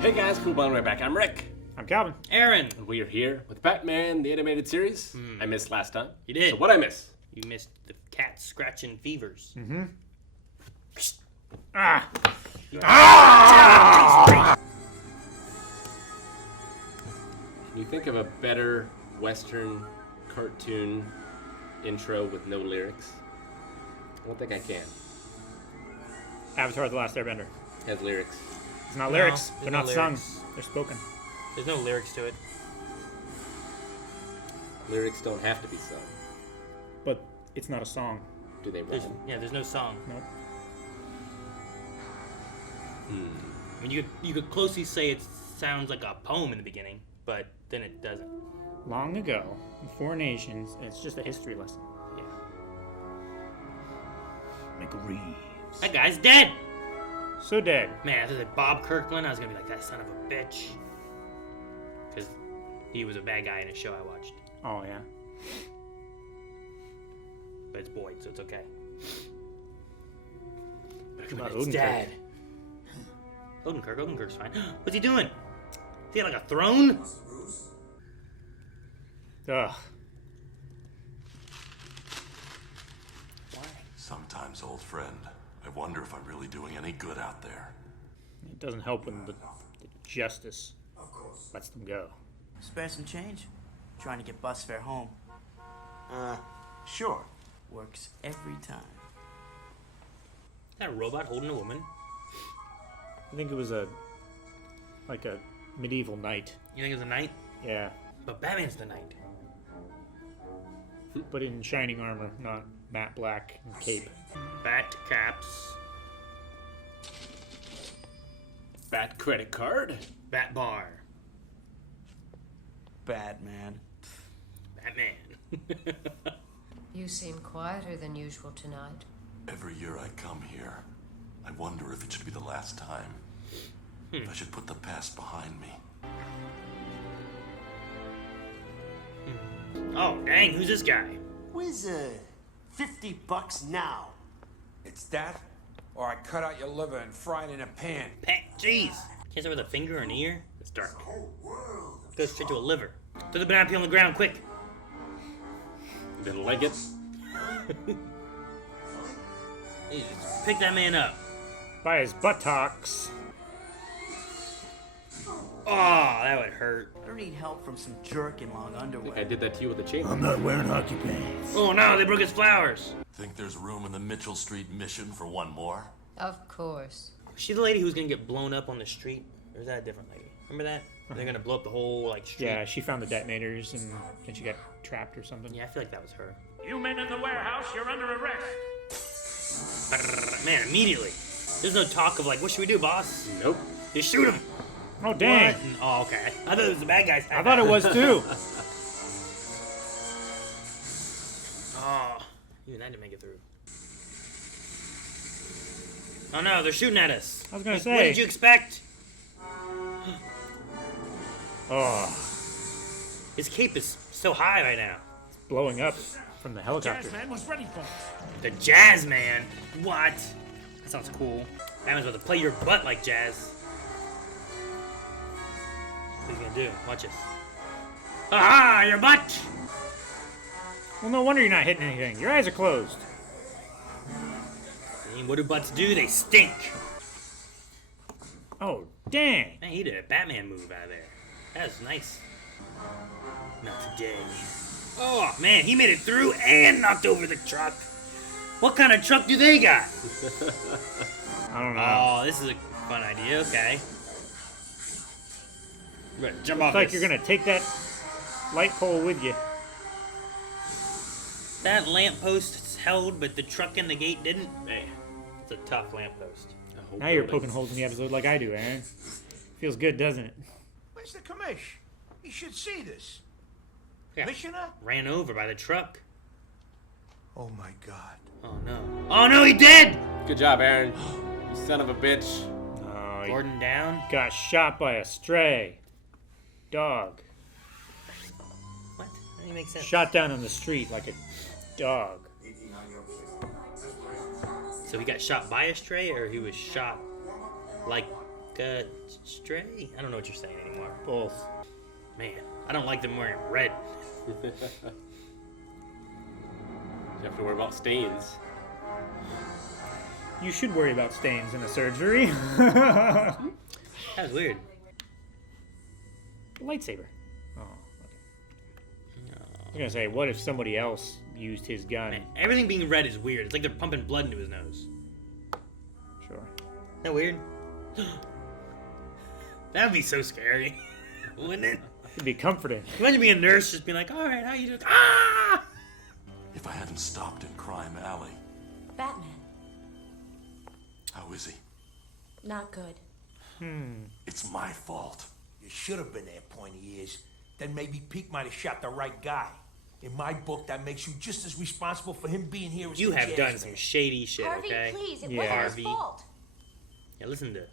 Hey guys, cool one right back. I'm Rick. I'm Calvin. Aaron. And we are here with Batman, the animated series. I missed last time. You did. So what'd I miss? You missed the cat scratching fevers. Mm-hmm. Can you think of a better Western cartoon intro with no lyrics? I don't think I can. Avatar: The Last Airbender. Has lyrics. It's not lyrics. there's They're no not sung. lyrics. They're spoken. There's no lyrics to it. Lyrics don't have to be sung. But it's not a song. Do they rhyme? There's no song. Nope. I mean, you could closely say it sounds like a poem in the beginning, but then it doesn't. Long ago, in 4 nations, and it's just a history lesson. Yeah. McReeves. That guy's dead. So dead. Man, if it was like Bob Kirkland, I was gonna be like, that son of a bitch. Because he was a bad guy in a show I watched. Oh, yeah. But it's Boyd, so it's okay. What about It's Odenkirk? dad. Odenkirk's fine. What's he doing? Is he got like a throne? Ugh. Why? Sometimes, old friend, I wonder if I'm really doing any good out there. It doesn't help when the justice lets them go. Spare some change? Trying to get bus fare home. Sure. Works every time. Is that a robot holding a woman? I think it was a medieval knight. You think it's a knight? Yeah. But Batman's the knight. But in shining armor, not matte black and cape. Bat caps. Bat credit card? Bat bar. Batman. Batman. You seem quieter than usual tonight. Every year I come here, I wonder if it should be the last time. If I should put the past behind me. Oh, dang, who's this guy? Where's $50 now? It's that, or I cut out your liver and fry it in a pan. Jeez. Can't start with a finger or an ear? It's dark. Goes straight to a liver. Throw the banana peel on the ground, quick. Didn't like it? You just pick that man up. By his buttocks. Oh, that would hurt. I don't need help from some jerk in long I underwear. did that to you with a chain. not wearing hockey pants. Oh no, they broke his flowers. Think there's room in the Mitchell Street mission for one more? Of course. Was she the lady who was gonna get blown up on the street? Or is that a different lady? Remember that? They're gonna blow up the whole street. Yeah, she found the detonators and then she got trapped or something. Yeah, I feel like that was her. You men in the warehouse, you're under arrest. Man, immediately. There's no talk of like, what should we do, boss? Nope. Just shoot him. Oh, dang. What? Oh, okay. I thought it was the bad guys. I thought it was too. Oh, even that didn't make it through. Oh no, they're shooting at us. I was gonna What say. did you expect? Oh, His cape is so high right now. blowing up from the helicopter. Jazzman was ready for it. The Jazz Man. What? That sounds cool. Batman's about to play your butt like jazz. What are you gonna do? Watch this. Aha! Your butt! Well, no wonder you're not hitting anything. Your eyes are closed. See, what do butts do? They stink. Oh, dang. Man, he did a Batman move out of there. That was nice. Not today. Oh, man, he made it through and knocked over the truck. What kind of truck do they got? I don't know. Oh, this is a fun idea. Okay. You're gonna jump off Looks like this. you're gonna take that light pole with you. That lamppost held, but the truck and the gate didn't. Man, it's a tough lamppost. Now you're poking holes in the episode like I do, Aaron. Feels good, doesn't it? Where's the commish? You should see this. Yeah. Commissioner? Ran over by the truck. Oh my God. Oh no. Oh no, he did! Good job, Aaron. You son of a bitch. Oh, he Gordon down. got shot by a stray dog. What? That doesn't make sense. Shot down on the street like a dog. So he got shot by a stray, or he was shot like Stray? I don't know what you're saying anymore. Both. Man, I don't like them wearing red. You have to worry about stains. You should worry about stains in a surgery. That's weird. Lightsaber. Oh. Okay. I was gonna say, what if somebody else used his gun? Man, everything being red is weird. It's like they're pumping blood into his nose. Sure. Isn't that weird? That'd be so scary, wouldn't it? It'd be comforting. Imagine being a nurse just being like, all right, how you doing? Ah! If I hadn't stopped in Crime Alley, Batman. how is he? Not good. It's my fault. You should have been there, pointy ears. Then maybe Pete might have shot the right guy. In my book, that makes you just as responsible for him being here as You the have jazz done man. some shady shit, Harvey, okay? please, it Yeah. wasn't Harvey. his fault. Yeah, listen to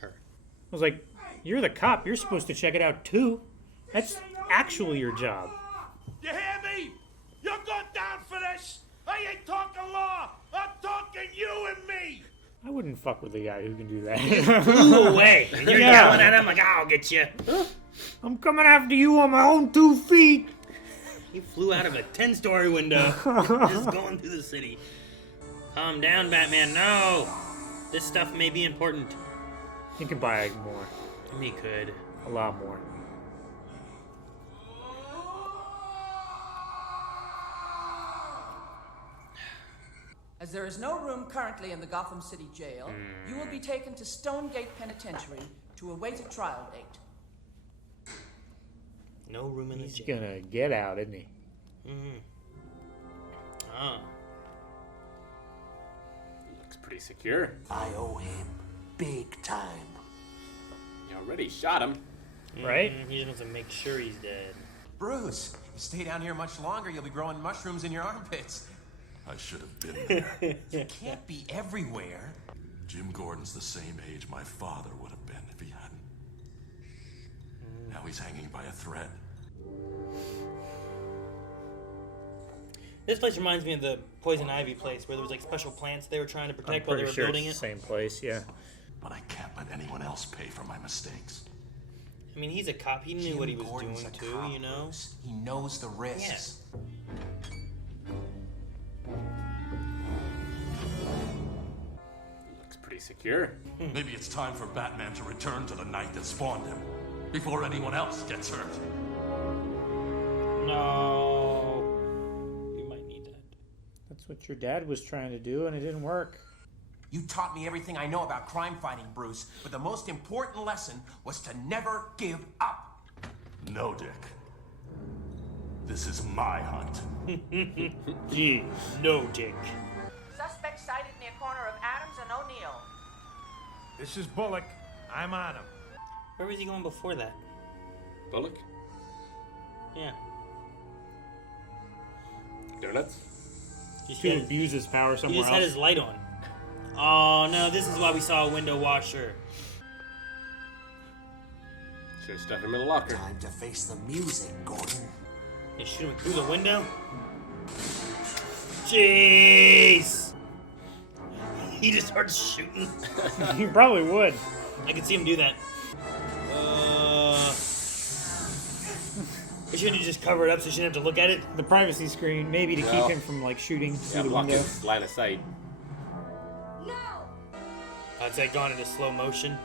her. I was like, you're the cop. You're supposed to check it out too. That's actually your job. You hear me? You're going down for this. I ain't talking law. I'm talking you and me. I wouldn't fuck with the guy who can do that. Flew away. And you're Yeah. yelling at him like, I'll get you. I'm coming after you on my own 2 feet. He flew out of a 10-story window, just going through the city. Calm down, Batman. No! This stuff may be important. You can buy more. He could. A lot more. As there is no room currently in the Gotham City Jail, you will be taken to Stonegate Penitentiary to await a trial date. No room in the He's jail. gonna get out, isn't he? Oh. Looks pretty secure. I owe him big time. You already shot him. Right? He just wants to make sure he's dead. Bruce, you stay down here much longer, you'll be growing mushrooms in your armpits. I should have been there. You can't be everywhere. Jim Gordon's the same age my father would have been if he hadn't. Now he's hanging by a thread. This place reminds me of the Poison Ivy place where there was like special plants they were trying to I'm protect while they pretty were sure building it's it. the same place, yeah. But I can't let anyone else pay for my mistakes. I mean, he's a cop. He knew Jim what he was Gordon's doing a too, cop, you know? Bruce. He knows the risks. Looks pretty secure. Maybe it's time for Batman to return to the night that spawned him, before anyone else gets hurt. No. You might need that. That's what your dad was trying to do, and it didn't work. You taught me everything I know about crime fighting, Bruce, but the most important lesson was to never give up. No, Dick. This is my hunt. Gee. No, Dick. Suspect sighted near corner of Adams and O'Neill. This is Bullock. I'm on him. Where was he going before that? Bullock? Yeah. Donuts? Just To had, abuse his power he somewhere just had else. his light on. Oh no, this is why we saw a window washer. Should have stuffed him in the locker. Time to face the music, Gordon. They shoot him through the window? Jeez! He just starts shooting. You probably would. I can see him do that. They shouldn't have just covered it up so you shouldn't have to look at it. The privacy screen, maybe to keep No. him from like shooting Yeah, through the block window. his line of sight. I'd say gone into slow motion.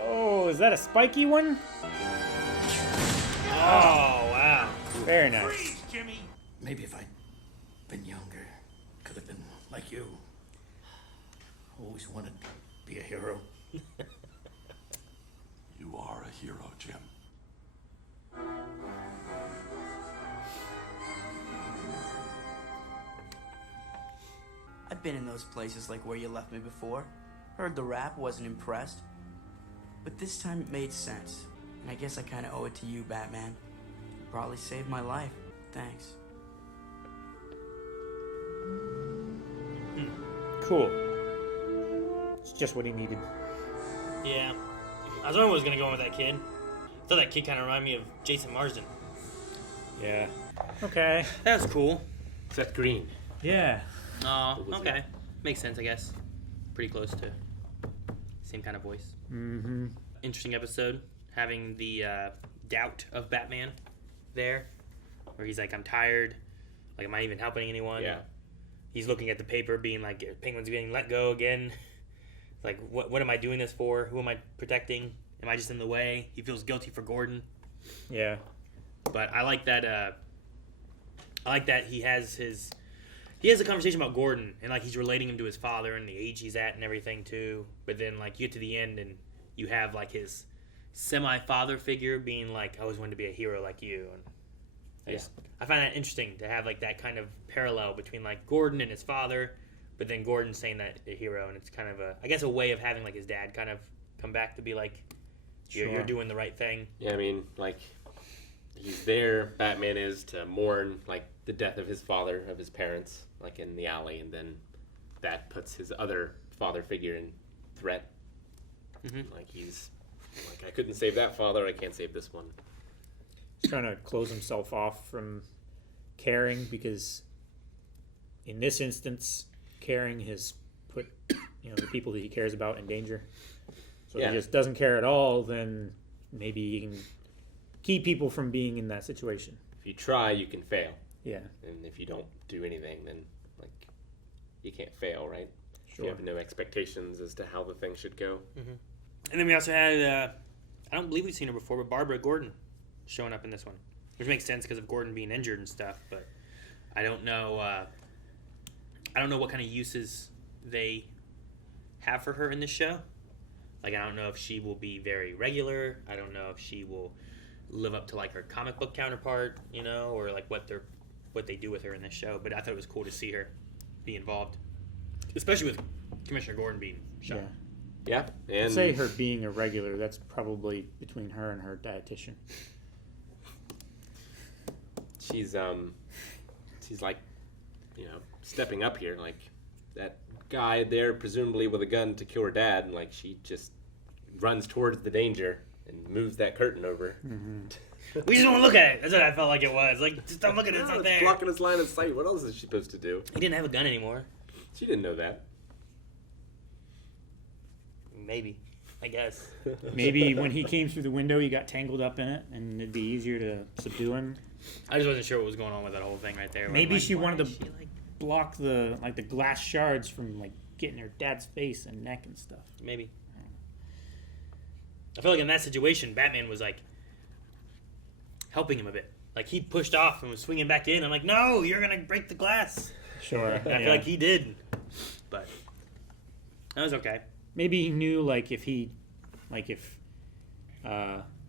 Oh, is that a spiky one? Oh, wow. Very nice. Freeze, Jimmy. Maybe if I'd been younger, could have been like you. Always wanted to be a hero. You are a hero, Jim. I've been in those places like where you left me before. Heard the rap, wasn't impressed. But this time it made sense. And I guess I kinda owe it to you, Batman. You probably saved my life. Thanks. Cool. It's just what he needed. Yeah. I was wondering what was going to go on with that kid. I thought that kid kind of reminded me of Jason Marsden. Yeah. Okay. That was cool. Seth Green. Yeah. Oh, What was okay. Makes sense, I guess. Pretty close to Same kind of voice. Mm-hmm. Interesting episode. Having the doubt of Batman there. Where he's like, I'm tired. Like, am I even helping anyone? Yeah. He's looking at the paper being like, Penguin's getting let go again. Like, what am I doing this for? Who am I protecting? Am I just in the way? He feels guilty for Gordon. Yeah. But I like that he has a conversation about Gordon, and like he's relating him to his father and the age he's at and everything too. But then like you get to the end and you have like his semi-father figure being like, I always wanted to be a hero like you. And I find that interesting to have like that kind of parallel between like Gordon and his father, but then Gordon saying that a hero, and it's kind of a way of having like his dad kind of come back to be like, you're doing the right thing. Yeah, I mean, like, he's there, Batman is, to mourn, like, the death of his father, of his parents, like, in the alley, and then that puts his other father figure in threat. Mm-hmm. Like, he's like, I couldn't save that father, I can't save this one. He's trying to close himself off from caring, because in this instance, caring has put, the people that he cares about in danger. So if he just doesn't care at all, then maybe he can keep people from being in that situation. If you try, you can fail. Yeah. And if you don't do anything, then, like, you can't fail, right? Sure. You have no expectations as to how the thing should go. Mm-hmm. And then we also had, I don't believe we've seen her before, but Barbara Gordon showing up in this one. Which makes sense because of Gordon being injured and stuff, but I don't know what kind of uses they have for her in this show. Like, I don't know if she will be very regular. I don't know if she will live up to like her comic book counterpart, or like what they do with her in this show. But I thought it was cool to see her be involved, especially with Commissioner Gordon being shot. Yeah, and I'd say her being a regular, that's probably between her and her dietitian. She's like, stepping up here, like that guy there, presumably with a gun to kill her dad, and like she just runs towards the danger and moves that curtain over. Mm-hmm. We just don't look at it. That's what I felt like it was. Like, just don't look at it. It's not there. Blocking his line of sight. What else is she supposed to do? He didn't have a gun anymore. She didn't know that. Maybe. I guess. Maybe when he came through the window, he got tangled up in it, and it'd be easier to subdue him. I just wasn't sure what was going on with that whole thing right there. Maybe she wanted to block the glass shards from like getting her dad's face and neck and stuff. Maybe. I feel like in that situation, Batman was like helping him a bit. Like he pushed off and was swinging back in. I'm like, no, you're gonna break the glass. Sure. And I feel like he did, but that was okay. Maybe he knew if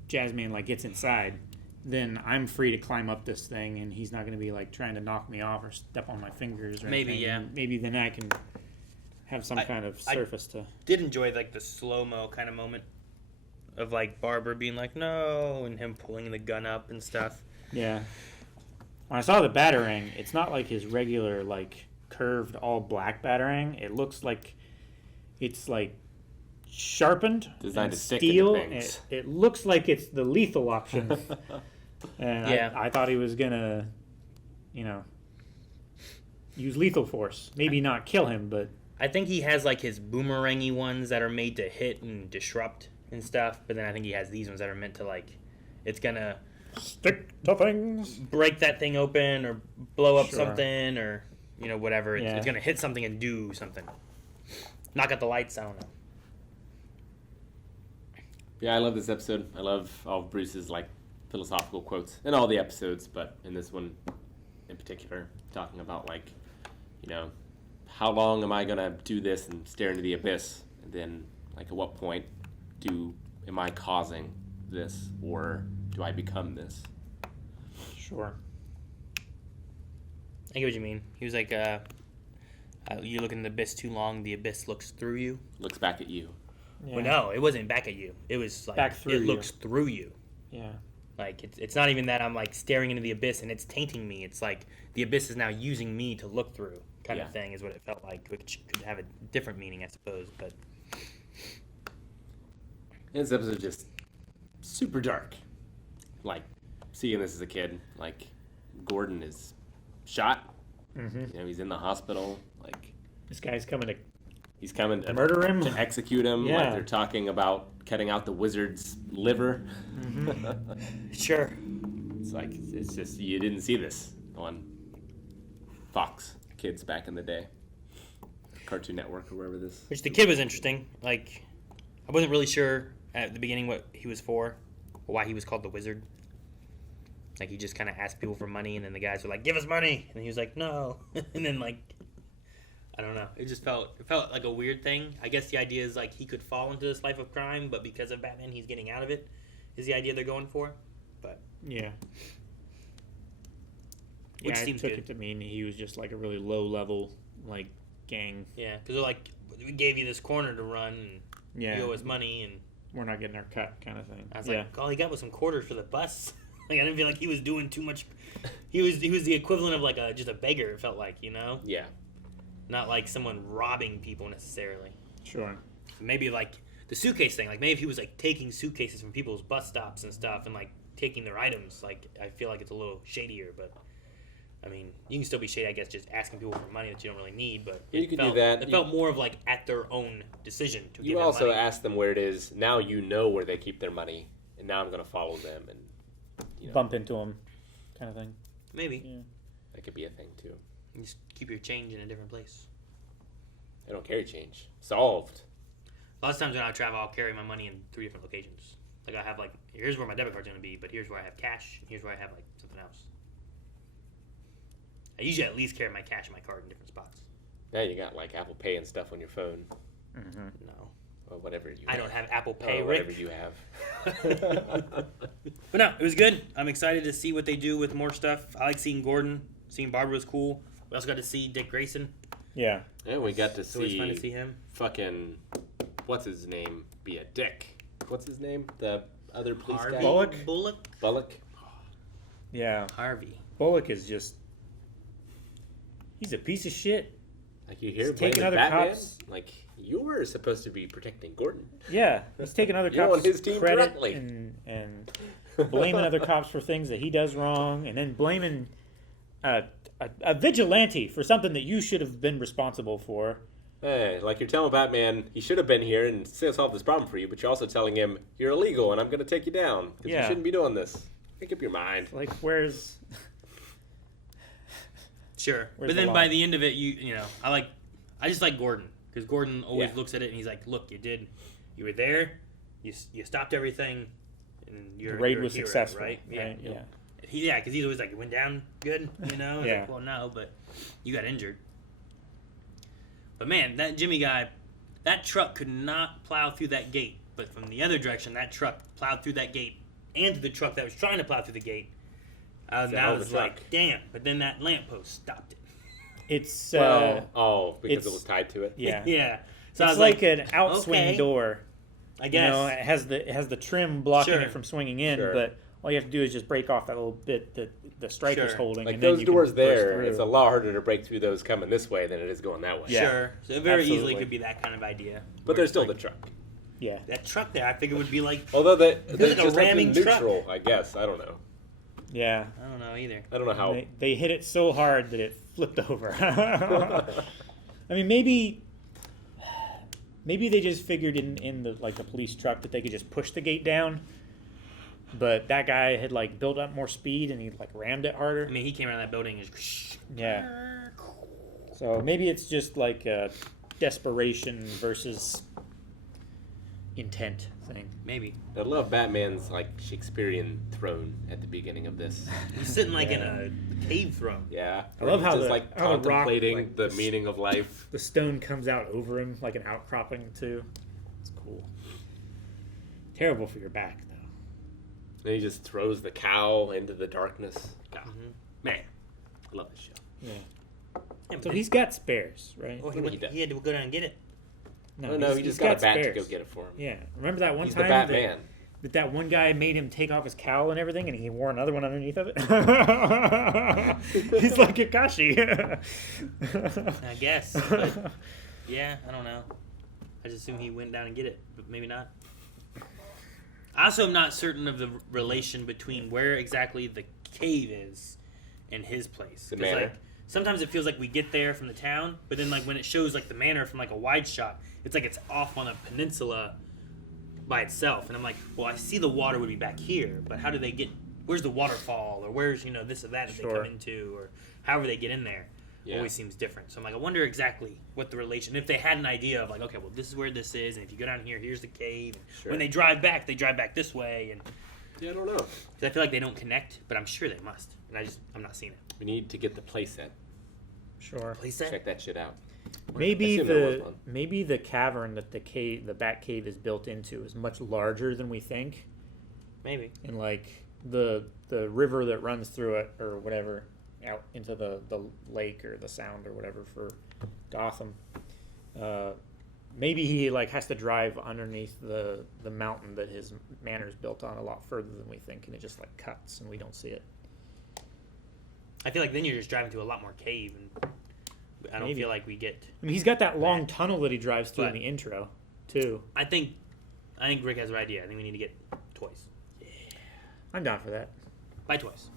Jazzman like gets inside, then I'm free to climb up this thing, and he's not going to be like trying to knock me off or step on my fingers or maybe anything. Yeah. Maybe then I can have some kind of surface to. Did enjoy like the slow-mo kind of moment of like Barbara being like no, and him pulling the gun up and stuff. Yeah. When I saw the Batarang, it's not like his regular like curved all black Batarang. It looks like it's like sharpened, designed to stick steel. into things. It looks like it's the lethal option. And yeah. I thought he was gonna, use lethal force. Maybe not kill him, but I think he has like his boomerangy ones that are made to hit and disrupt and stuff. But then I think he has these ones that are meant to like, it's gonna stick to things, break that thing open, or blow up Sure. something, or whatever. It's gonna hit something and do something. Knock out the lights. I don't know. Yeah, I love this episode. I love all of Bruce's like philosophical quotes in all the episodes, but in this one in particular, talking about like, how long am I gonna do this and stare into the abyss, and then like at what point am I causing this, or do I become this? Sure. I get what you mean. He was like, you look in the abyss too long, the abyss looks through you. Looks back at you. Yeah. Well, no, it wasn't back at you. It was like Back through it you. looks through you. Yeah. Like it's not even that I'm like staring into the abyss and it's tainting me. It's like the abyss is now using me to look through, kind of thing, is what it felt like. Which could have a different meaning, I suppose. But This episode is just super dark. Like seeing this as a kid, like Gordon is shot. Mm-hmm. He's in the hospital. Like This guy's coming to he's coming to murder him, to execute him. Yeah. Like they're talking about cutting out the wizard's liver. Sure. It's like it's just you didn't see this on Fox Kids back in the day, Cartoon Network or wherever this. Which the kid was interesting. Like, I wasn't really sure at the beginning what he was for, or why he was called the Wizard. Like, he just kind of asked people for money, and then the guys were like, "Give us money," and he was like, "No," and then like, I don't know. It felt like a weird thing. I guess the idea is like he could fall into this life of crime, but because of Batman, he's getting out of it. Is the idea they're going for? But yeah. Which I seems took good. it to mean he was just like a really low level like gang. Yeah, because they're like, we gave you this corner to run, and Yeah. you owe us money, and We're not getting our cut, kind of thing. I was like, all he got was some quarters for the bus. Like, I didn't feel like he was doing too much. He was the equivalent of like just a beggar. It felt like, Yeah. not like someone robbing people necessarily. Sure. Maybe like the suitcase thing. Like maybe if he was like taking suitcases from people's bus stops and stuff and like taking their items. Like I feel like it's a little shadier, but. I mean, you can still be shady, I guess, just asking people for money that you don't really need, but You could do that. It felt more of like at their own decision to give You them also money. ask them where it is. Now you know where they keep their money, and now I'm going to follow them and bump into them, kind of thing. Maybe. Yeah. That could be a thing too. You just keep your change in a different place. I don't carry change. Solved. A lot of times when I travel, I'll carry my money in 3 different locations. Like I have like, here's where my debit card's going to be, but here's where I have cash, and here's where I have like something else. I usually at least carry my cash and my card in different spots. Now you got like Apple Pay and stuff on your phone. No. Or whatever you I have. don't have Apple Pay, Or Rick. whatever you have. But no, it was good. I'm excited to see what they do with more stuff. I like seeing Gordon. Seeing Barbara was cool. We also got to see Dick Grayson. Yeah. And we got to It's always see, fun to see him. Fucking, what's his name? Be a dick. What's his name? The other police Harvey guy? Bullock. Bullock? Yeah. Harvey. Bullock is just. He's a piece of shit. Like you hear He's taking blaming other Batman? cops. Like, you were supposed to be protecting Gordon. Yeah, he's taking other You're on cops' his team credit directly. and blaming other cops for things that he does wrong, and then blaming a vigilante for something that you should have been responsible for. Hey, like you're telling Batman he should have been here and solved this problem for you, but you're also telling him you're illegal and I'm going to take you down because you Yeah. shouldn't be doing this. Make up your mind. Like, where's... Sure. Where's But the then by line? the end of it, you know, I just like Gordon because Gordon always Yeah. looks at it and he's like, "Look, you were there, you stopped everything, and The raid you're a was hero, successful, right?" right? Yeah. Because he's always like, "It went down good," you know. It's Yeah. Like, well, no, but you got injured. But man, that Jimmy guy, that truck could not plow through that gate. But from the other direction, that truck plowed through that gate and through the truck that was trying to plow through the gate. It's a Now hell I of a was truck. like, damn. But then that lamppost stopped it. It's, because it was tied to it? Yeah. Yeah. So it's I was like an outswing okay, door. I guess. You know, it has the trim blocking Sure. it from swinging in, Sure. but all you have to do is just break off that little bit that the striker's Sure. holding. Like and then those you can doors burst there, through. it's a lot harder to break through those coming this way than it is going that way. Yeah. Sure. So it very easily Absolutely. could be that kind of idea. But Where there's it's still like, the truck. Yeah. that truck there. I figured would be like, Although they're like a just like ramming truck. neutral, I guess. I don't know. Yeah. I don't know either. I don't know how. They hit it so hard that it flipped over. I mean, maybe they just figured in the like the police truck that they could just push the gate down, but that guy had like built up more speed and he like rammed it harder. I mean, he came around that building and just, Yeah. So maybe it's just like a desperation versus intent thing. maybe. I love Batman's like Shakespearean throne at the beginning of this. He's sitting like in a cave throne. Yeah. I love He's how just the- like how the rock, contemplating like, the the meaning of life. The stone comes out over him like an outcropping too. It's cool. Terrible for your back though. And he just throws the cow into the darkness. God, Mm-hmm. man, I love this show. Yeah. Yeah, So but he's got spares, right? Oh, He had to go down and get it. No, he he's just got a bat spares. to go get it for him. Yeah. Remember that one He's time the Batman. that one guy made him take off his cowl and everything, and he wore another one underneath of it? He's like Kakashi. I guess. But, yeah, I don't know. I just assume he went down and get it, but maybe not. I also am not certain of the relation between where exactly the cave is and his place. The 'Cause, manor? like, sometimes it feels like we get there from the town, but then like when it shows like the manor from like a wide shot, it's like it's off on a peninsula by itself, and I'm like, well, I see the water would be back here, but how do they get? Where's the waterfall, or where's this or that they come into, or however they get in there? Always seems different. So I'm like, I wonder exactly what the relation. If they had an idea of like, okay, well, this is where this is, and if you go down here, here's the cave. Sure. When they drive back this way, and I don't know. Because I feel like they don't connect, but I'm sure they must, and I'm not seeing it. We need to get the playset. Sure. Playset. Check that shit out. Maybe the cavern that the Bat Cave is built into is much larger than we think. Maybe. And like the river that runs through it or whatever out into the lake or the sound or whatever for Gotham. Maybe he like has to drive underneath the mountain that his manor's built on a lot further than we think, and it just like cuts and we don't see it. I feel like then you're just driving to a lot more cave, and I don't feel like we get. I mean, he's got that long tunnel that he drives through in But- the intro, too. I think Rick has the right idea. I think we need to get toys. I'm down for that. Buy toys.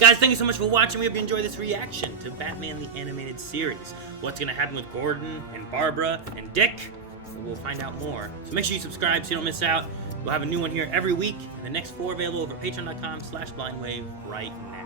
Guys, thank you so much for watching. We hope you enjoyed this reaction to Batman the Animated Series. What's going to happen with Gordon and Barbara and Dick? We'll find out more. So make sure you subscribe so you don't miss out. We'll have a new one here every week. And the next 4 available over at patreon.com/blindwave right now.